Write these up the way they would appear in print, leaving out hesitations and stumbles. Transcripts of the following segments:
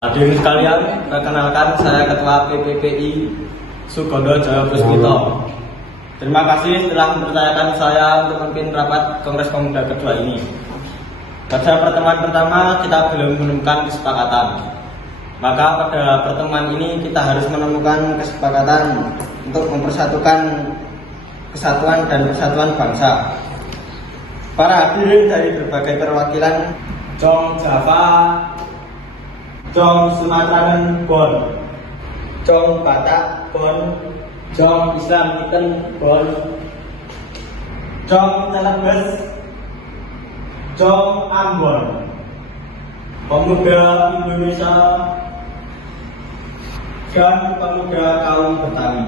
Hadirin sekalian, perkenalkan saya Ketua PPPI Sukondo Jawa Puspito. Terima kasih telah mempercayakan saya untuk memimpin rapat Kongres Pemuda kedua ini. Pada pertemuan pertama kita belum menemukan kesepakatan. Maka pada pertemuan ini kita harus menemukan kesepakatan untuk mempersatukan kesatuan dan persatuan bangsa. Para hadirin dari berbagai perwakilan Jong Java, Jong Sumatera Bon, Jong Batak Bon, Jong Islam Iten Bon, Jong Celebes, Jong Ambon, pemuda Indonesia dan pemuda kaum Betawi.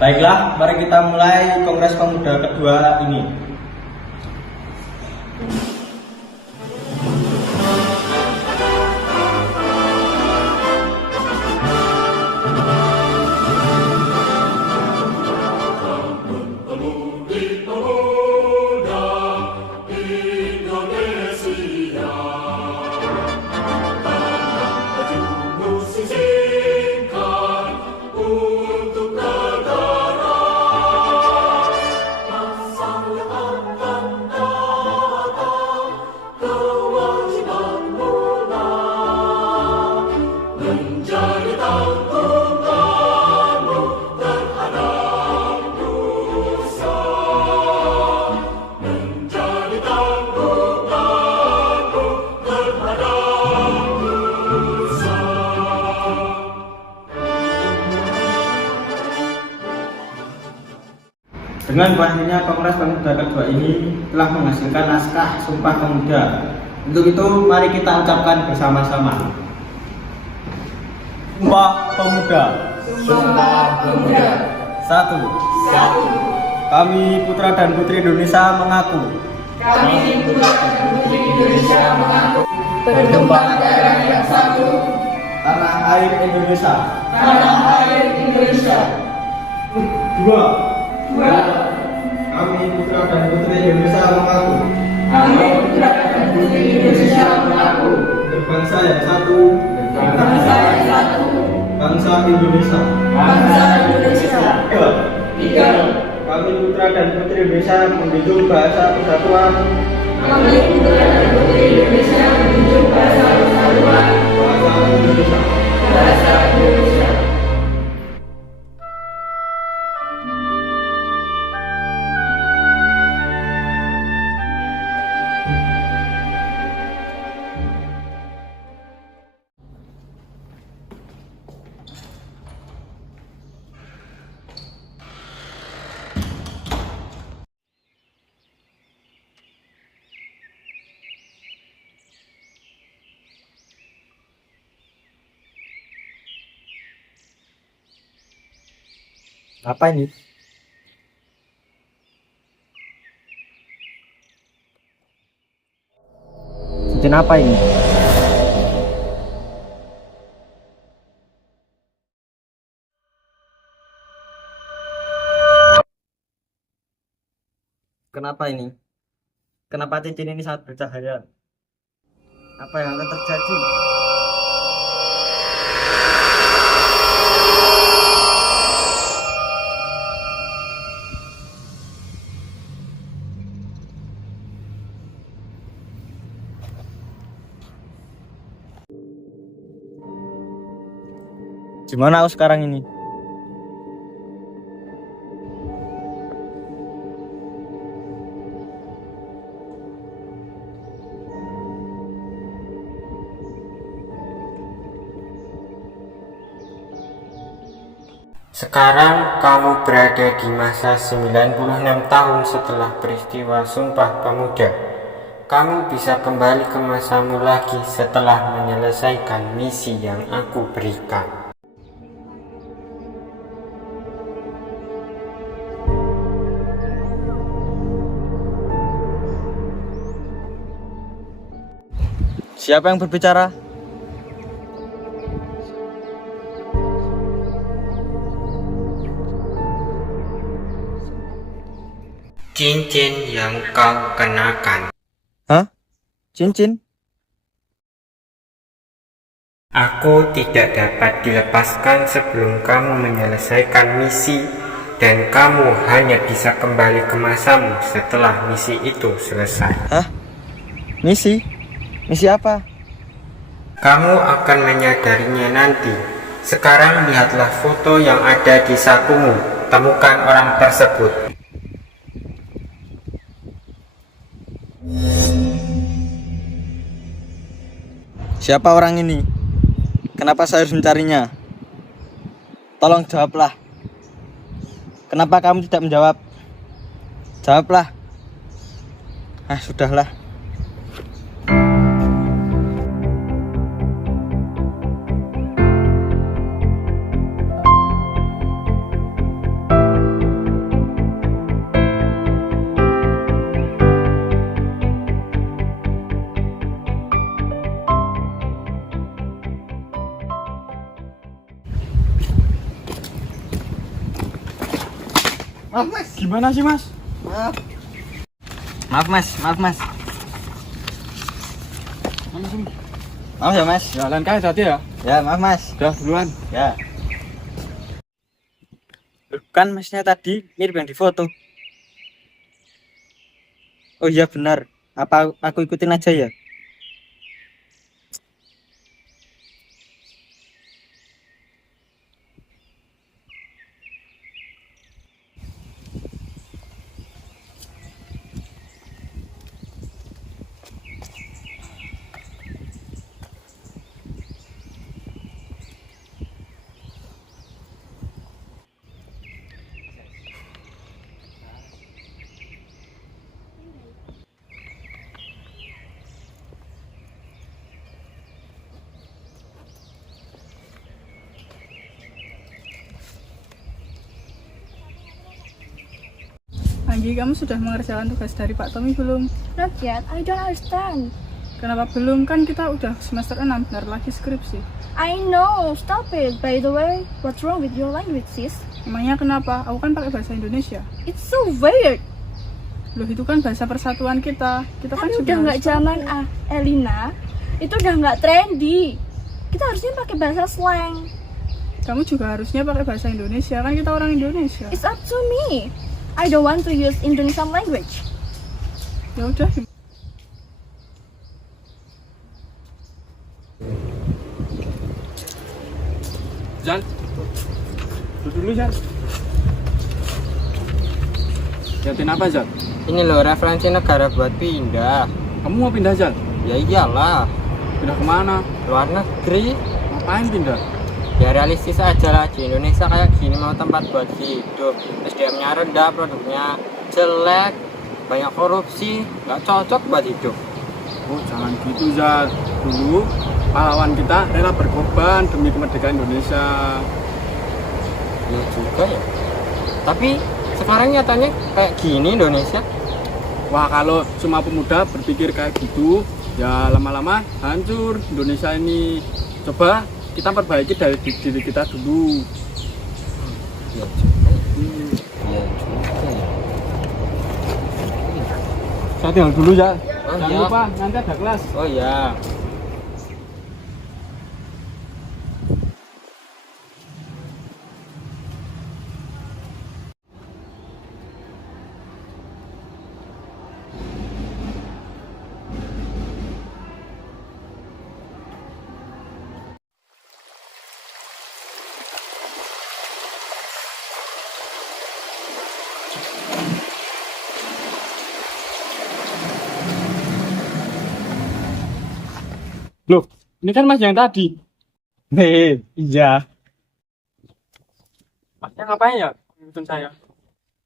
Baiklah, mari kita mulai Kongres Pemuda kedua ini. Dengan berakhirnya Kongres Pemuda kedua ini telah menghasilkan naskah Sumpah Pemuda. Untuk itu, mari kita ucapkan bersama-sama. Sumpah Pemuda. Sumpah Pemuda. Satu. Kami putra dan putri Indonesia mengaku. Kami putra dan putri Indonesia mengaku bertumpah darah yang satu. Tanah air Indonesia. Tanah air Indonesia. Dua. Kami putra dan putri Indonesia mengaku. Kami putra dan putri Indonesia mengaku Berbangsa yang satu. bangsa yang satu. Bangsa Indonesia. Bangsa Indonesia. Tiga. Kami putra dan putri Indonesia menjunjung bahasa persatuan. Kami putra dan putri Indonesia menjunjung bahasa persatuan. Bahasa Indonesia. Bahasa Indonesia. Apa ini? Cincin apa ini? Kenapa ini? Kenapa cincin ini sangat bercahaya? Apa yang akan terjadi? Gimana aku sekarang ini? Sekarang kamu berada di masa 96 tahun setelah peristiwa Sumpah Pemuda. Kamu bisa kembali ke masamu lagi setelah menyelesaikan misi yang aku berikan. Siapa yang berbicara? Cincin yang kau kenakan. Hah? cincin. Aku tidak dapat dilepaskan sebelum kamu menyelesaikan misi, dan kamu hanya bisa kembali ke masamu setelah misi itu selesai. Hah? Misi? Misi apa? Kamu akan menyadarinya nanti. Sekarang lihatlah foto yang ada di sakumu. Temukan orang tersebut. Siapa orang ini? Kenapa saya harus mencarinya? Tolong jawablah. Kenapa kamu tidak menjawab? Jawablah. Ah, sudahlah. Mas, gimana sih mas? Maaf mas. Maaf ya mas. Jalan kaya tadi ya? Ya maaf mas. Udah duluan. Ya. Kan masnya tadi mirip yang di foto. Oh iya benar. Apa aku ikutin aja ya? Anggi, kamu sudah mengerjakan tugas dari Pak Tommy belum? Not yet, I don't understand. Kenapa belum? Kan kita udah semester 6, bentar lagi skripsi. I know, stop it. By the way, what's wrong with your language, sis? Emangnya kenapa? Aku kan pakai bahasa Indonesia. It's so weird. Loh, itu kan bahasa persatuan kita. Kita kan Tapi juga udah nggak harus zaman pakai. Elina. Itu udah nggak trendy. Kita harusnya pakai bahasa slang. Kamu juga harusnya pakai bahasa Indonesia, kan kita orang Indonesia. It's up to me. I don't want to use Indonesian language. Ya udah. Jan, duduk dulu Jan. Liatin apa Jan? Ini loh referensi negara buat pindah. Kamu mau pindah Jan? Ya iyalah, Pindah kemana? luar negeri. Ngapain pindah? Ya realistis aja lah, di Indonesia kayak gini mau tempat buat hidup. SDM-nya rendah, produknya jelek, banyak korupsi, nggak cocok buat hidup. Oh jangan gitu Jan. Dulu pahlawan kita rela berkorban demi kemerdekaan Indonesia. Ya juga ya. Tapi sekarang nyatanya kayak gini Indonesia. Wah kalau cuma pemuda berpikir kayak gitu, ya lama-lama hancur Indonesia ini. Coba kita perbaiki dari diri kita dulu. Ya juga ya. Ya juga ya. Saya tinggal dulu ya. Oh, Jangan iya. lupa nanti ada kelas. Oh ya. Loh, ini kan mas yang tadi. Iya. Masnya ngapain ya? Ngikutin saya.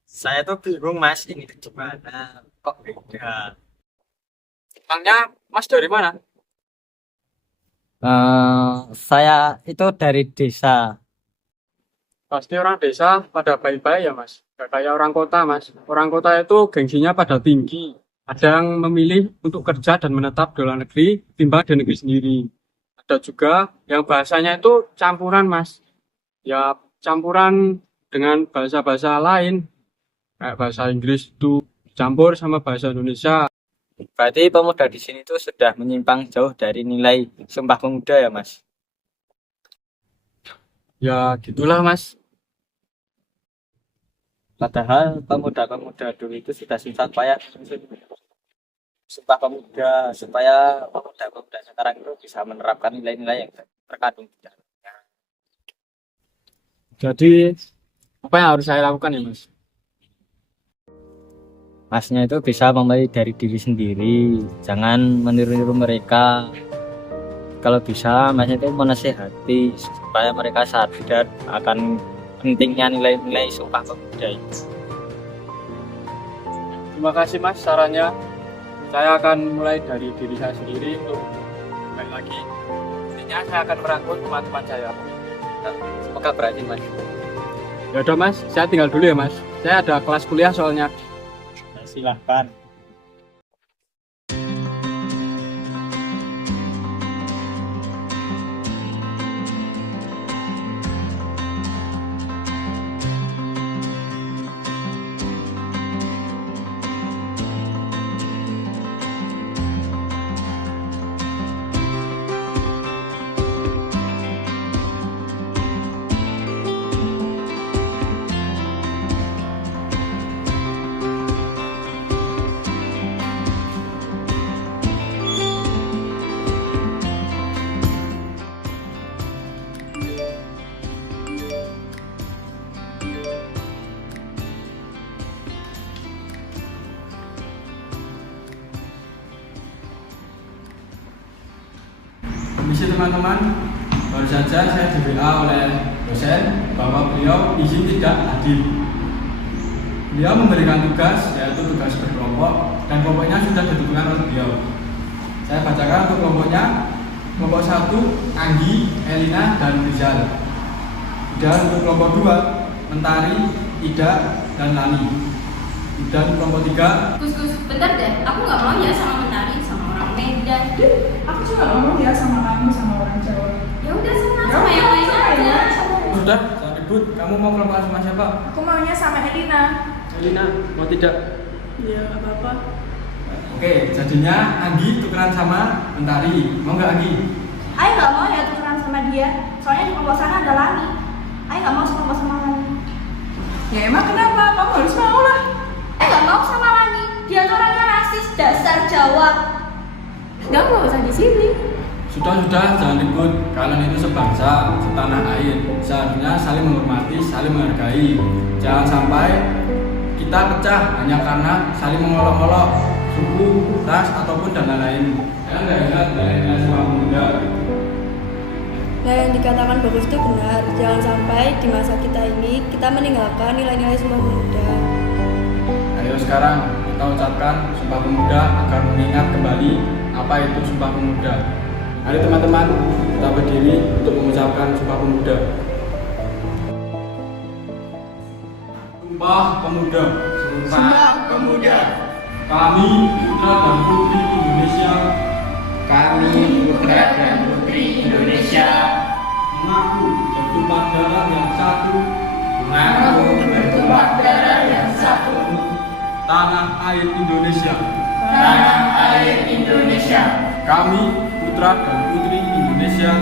Saya tuh bingung mas, ini tuh gimana? Kok beda? Emangnya mas dari mana? Saya itu dari desa. Pasti orang desa pada baik-baik ya mas. Gak kayak orang kota mas. Orang kota itu gengsinya pada tinggi. Ada yang memilih untuk kerja dan menetap di luar negeri timbang di negeri sendiri. Ada juga yang bahasanya itu campuran mas. Ya campuran dengan bahasa-bahasa lain. Kayak bahasa Inggris itu campur sama bahasa Indonesia. Berarti pemuda di sini tuh sudah menyimpang jauh dari nilai Sumpah Pemuda ya, Mas? Ya gitulah Mas. Padahal pemuda-pemuda dulu itu sudah susah payah Sumpah Pemuda supaya pemuda-pemuda sekarang itu bisa menerapkan nilai-nilai yang terkandung di dalamnya. Jadi apa yang harus saya lakukan ya Mas? Masnya itu bisa memulai dari diri sendiri, jangan meniru-niru mereka. Kalau bisa, masnya itu menasehati supaya mereka sadar akan pentingnya nilai-nilai Sumpah Pemuda itu. Terima kasih Mas sarannya. Saya akan mulai dari diri saya sendiri untuk baik lagi. Intinya saya akan merangkul teman-teman saya. Semoga berhasil, Mas. Ya udah Mas, saya tinggal dulu ya Mas. Saya ada kelas kuliah soalnya. Silahkan. Permisi teman-teman, baru saja saya di WA oleh dosen bahwa beliau izin tidak hadir. Beliau memberikan tugas, yaitu tugas berkelompok, dan kelompoknya sudah ditentukan oleh beliau. Saya bacakan untuk kelompoknya. Kelompok 1, Anggi, Elina, dan Rizal. Dan untuk kelompok 2, Mentari, Ida, dan Lani. Dan kelompok 3, Gus, bentar deh. Aku nggak mau ya sama Mentari, sama orang Medan. Aku juga ngomong ya sama kamu sama orang Jawa. Ya udah sama yang lain aja. sudah, jangan ribut. Kamu mau kelompok sama siapa? Aku maunya sama Elina. Elina, mau tidak? Iya, nggak apa-apa. Oke, jadinya Anggi tukeran sama Mentari. Mau nggak Anggi? Ayo nggak mau ya tukeran sama dia. Soalnya di kelompok sana ada Lani. Ayo nggak mau sekelompok sama Lani. Ya emang kenapa? Kamu harus mau lah. Ayo nggak mau sama Lani. Dia tuh orangnya rasis, dasar Jawa. Nggak mau usah di sini. Sudah, jangan ribut. Kalian itu sebangsa, setanah air. Seharusnya saling menghormati, saling menghargai. Jangan sampai kita pecah hanya karena saling mengolok-olok suku, ras, ataupun dan lain-lain. Jangan nggak ingat nilai-nilai Sumpah Pemuda. Nah, yang dikatakan bagus itu benar. Jangan sampai di masa kita ini kita meninggalkan nilai-nilai Sumpah Pemuda. Ayo sekarang kita ucapkan Sumpah Pemuda agar mengingat kembali apa itu Sumpah Pemuda. Mari teman-teman, kita berdiri untuk mengucapkan Sumpah Pemuda. Sumpah Pemuda. Sumpah Pemuda. Kami putra dan putri Indonesia. Kami putra dan putri Indonesia Mengaku bertumpah darah yang satu. mengaku bertumpah darah yang satu, Tanah air Indonesia. tanah air Indonesia. Kami putra dan putri Indonesia.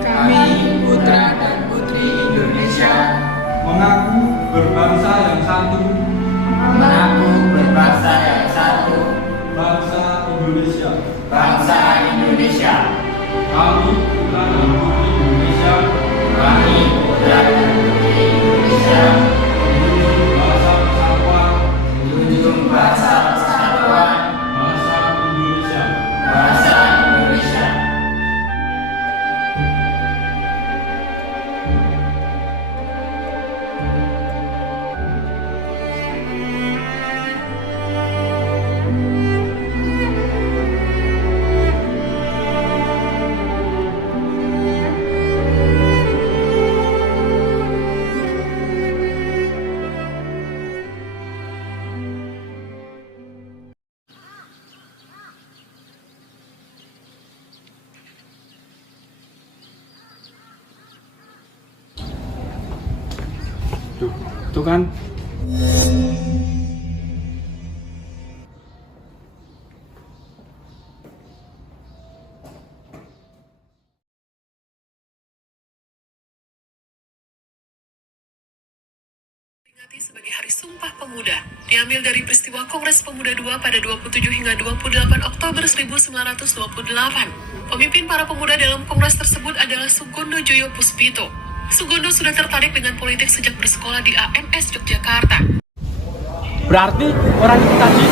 Kami putra dan putri Indonesia Mengaku berbangsa yang satu. mengaku berbangsa yang satu, Bangsa Indonesia. bangsa Indonesia. Kami putra dan putri Indonesia. Kami putra dan putri Indonesia Bahasa persatuan. menjunjung bahasa persatuan, Bahasa Indonesia. bahasa Indonesia. Tuh kan. Peringati sebagai Hari Sumpah Pemuda, diambil dari peristiwa Kongres Pemuda II pada 27 hingga 28 Oktober 1928. Pemimpin para pemuda dalam kongres tersebut adalah Sugondo Joyo Puspito. Sugondo sudah tertarik dengan politik sejak bersekolah di AMS Yogyakarta. Berarti orang itu tadi